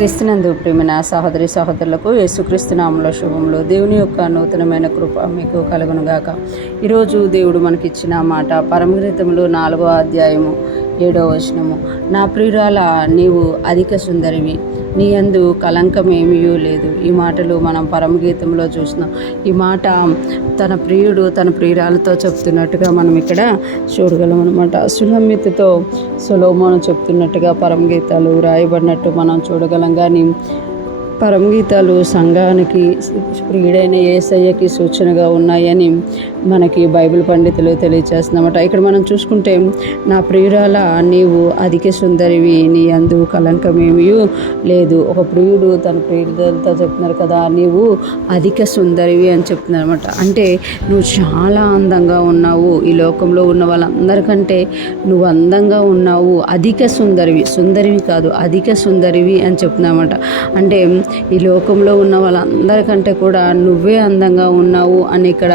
క్రీస్తునందు ప్రియమైన సహోదరి సహోదరులకు యేసుక్రీస్తు నామములో శుభములు. దేవుని యొక్క నూతనమైన కృప మీకు కలుగునుగాక. ఈరోజు దేవుడు మనకిచ్చిన మాట పరమగీతములు 4వ అధ్యాయము 7వ వచనము. నా ప్రియురాల నీవు అధిక సుందరివి, నీ యందు కలంకమేమీ లేదు. ఈ మాటలు మనం పరమగీతంలో చూసినాం. ఈ మాట తన ప్రియుడు తన ప్రియురాలతో చెప్తున్నట్టుగా మనం ఇక్కడ చూడగలం అనమాట. సులమితితో సొలొమోను చెప్తున్నట్టుగా పరమగీతాలు రాయబడినట్టు మనం చూడగలం. కానీ పరమగీతాలు సంఘానికి ప్రియుడైన యేసయ్యకి సూచనగా ఉన్నాయని మనకి బైబిల్ పండితులు తెలియజేస్తున్నమాట. ఇక్కడ మనం చూసుకుంటే, నా ప్రియురాల నీవు అధిక సుందరివి, నీ యందు కలంకమేమీ లేదు. ఒక ప్రియుడు తన ప్రియురాలతో చెప్తున్నారు కదా, నీవు అధిక సుందరివి అని చెప్తున్నారు అనమాట. అంటే నువ్వు చాలా అందంగా ఉన్నావు, ఈ లోకంలో ఉన్న వాళ్ళందరికంటే నువ్వు అందంగా ఉన్నావు, అధిక సుందరివి, సుందరివి కాదు అధిక సుందరివి అని చెప్తున్నామట. అంటే ఈ లోకంలో ఉన్న వాళ్ళందరికంటే కూడా నువ్వే అందంగా ఉన్నావు అని ఇక్కడ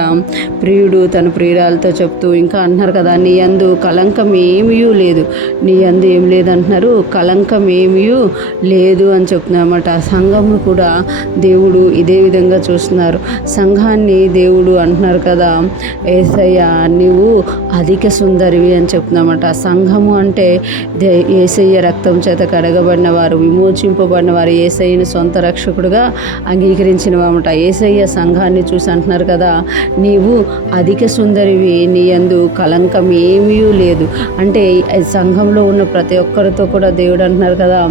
ప్రియుడు తన ప్రియురాలతో చెప్తూ ఇంకా అంటున్నారు కదా, నీ యందు కలంకం ఏమీ లేదు, నీ యందు ఏం లేదంటున్నారు, కలంకం ఏమీ లేదు అని చెప్తున్నారన్నమాట. సంఘంను కూడా దేవుడు ఇదే విధంగా చూస్తున్నారు. సంఘాన్ని దేవుడు అంటున్నారు కదా, యేసయ్య నీవు అధిక సుందరివి అని చెప్తున్నామట. సంఘము అంటే యేసయ్య రక్తం చేత కడగబడిన వారు, విమోచింపబడిన వారు, యేసయ్యని సొంత రక్షకుడుగా అంగీకరించినవామట. యేసయ్య సంఘాన్ని చూసి అంటున్నారు కదా, నీవు అధిక సుందరివి, నీ యందు కలంకం ఏమీ లేదు. అంటే సంఘంలో ఉన్న ప్రతి ఒక్కరితో కూడా దేవుడు అంటున్నారు కదా,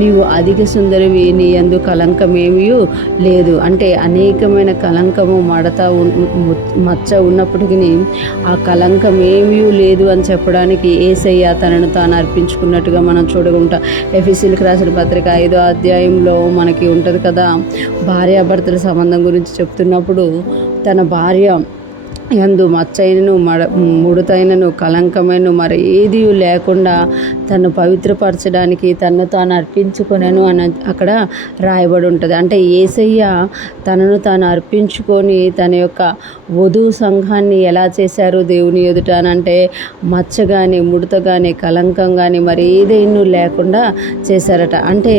నీవు అధిక సుందరివి, నీ యందు కలంకం ఏమీ లేదు. అంటే అనేకమైన కలంకము మడత మచ్చ ఉన్నప్పటికీ ఆ కలంకం ఏమీ లేదు అని చెప్పడానికి యేసయ్య తనను తాను అర్పించుకున్నట్టుగా మనం చూడకుంటాం. ఎఫెసీయులకు రాసిన పత్రిక 5వ అధ్యాయంలో మనకి ఉంటుంది కదా, భార్యాభర్తల సంబంధం గురించి చెప్తున్నప్పుడు తన భార్య యందు మచ్చైనను ముడతైనను కలంకమైన మరి ఏది లేకుండా తను పవిత్రపరచడానికి తను తాను అర్పించుకొనను అని అక్కడ రాయబడి ఉంటుంది. అంటే యేసయ్య తనను తాను అర్పించుకొని తన యొక్క వధువు సంఘాన్ని ఎలా చేశారు దేవుని ఎదుట అంటే మచ్చ కానీ ముడత కానీ కలంకం కానీ మరి ఏదైనా లేకుండా చేశారట. అంటే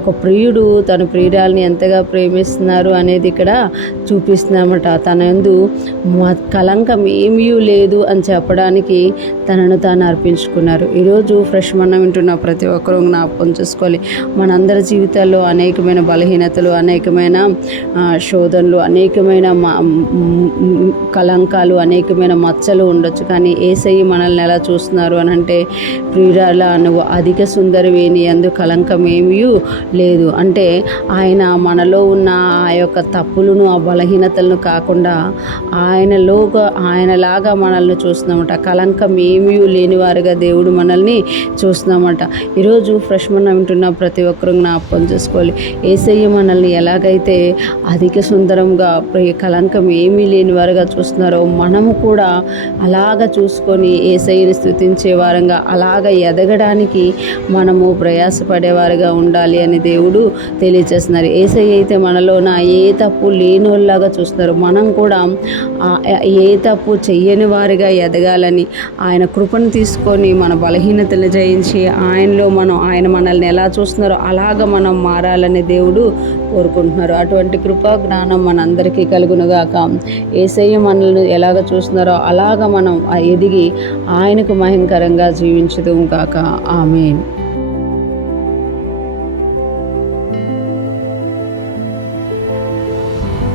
ఒక ప్రియుడు తన ప్రియురాల్ని ఎంతగా ప్రేమిస్తున్నారు అనేది ఇక్కడ చూపిస్తున్నామట. తన యందు కలంకం ఏమీ లేదు అని చెప్పడానికి తనను తాను అర్పించుకున్నారు. ఈరోజు ఫ్రెష్ మనం వింటున్న ప్రతి ఒక్కరూ జ్ఞాపకం చేసుకోవాలి, మనందరి జీవితాల్లో అనేకమైన బలహీనతలు, అనేకమైన శోధనలు, అనేకమైన కలంకాలు, అనేకమైన మచ్చలు ఉండొచ్చు. కానీ యేసయ్య మనల్ని ఎలా చూస్తున్నారు అని అంటే, ప్రియురాల నువ్వు అధిక సుందరివి, నీ యందు కలంకం ఏమీ లేదు. అంటే ఆయన మనలో ఉన్న ఆ యొక్క తప్పులను, ఆ బలహీనతలను కాకుండా ఆయనలాగా మనల్ని చూస్తున్నామట. కలంకం ఏమీ లేని వారుగా దేవుడు మనల్ని చూస్తున్నామట. ఈరోజు ఫ్రెష్ మనం వింటున్న ప్రతి ఒక్కరూ జ్ఞాపకం చేసుకోవాలి, యేసయ్య మనల్ని ఎలాగైతే అధిక సుందరంగా కలంకం ఏమీ లేని వారుగా చూస్తున్నారో మనము కూడా అలాగ చూసుకొని యేసయ్యని స్తుతించే వారంగా, అలాగ ఎదగడానికి మనము ప్రయాసపడేవారుగా ఉండాలి అని దేవుడు తెలియజేస్తున్నారు. యేసయ్య అయితే మనలోన ఏ తప్పు లేనోళ్ళలాగా చూస్తున్నారు. మనం కూడా ఏ తప్పు చెయ్యని వారిగా ఎదగాలని, ఆయన కృపను తీసుకొని మన బలహీనతలు జయించి ఆయన మనల్ని ఎలా చూస్తున్నారో అలాగ మనం మారాలని దేవుడు కోరుకుంటున్నారు. అటువంటి కృపా జ్ఞానం మనందరికీ కలుగునుగాక. యేసయ్య మనల్ని ఎలాగ చూస్తున్నారో అలాగ మనం ఎదిగి ఆయనకు మహిమకరంగా జీవించుదుము గాక. ఆమేన్.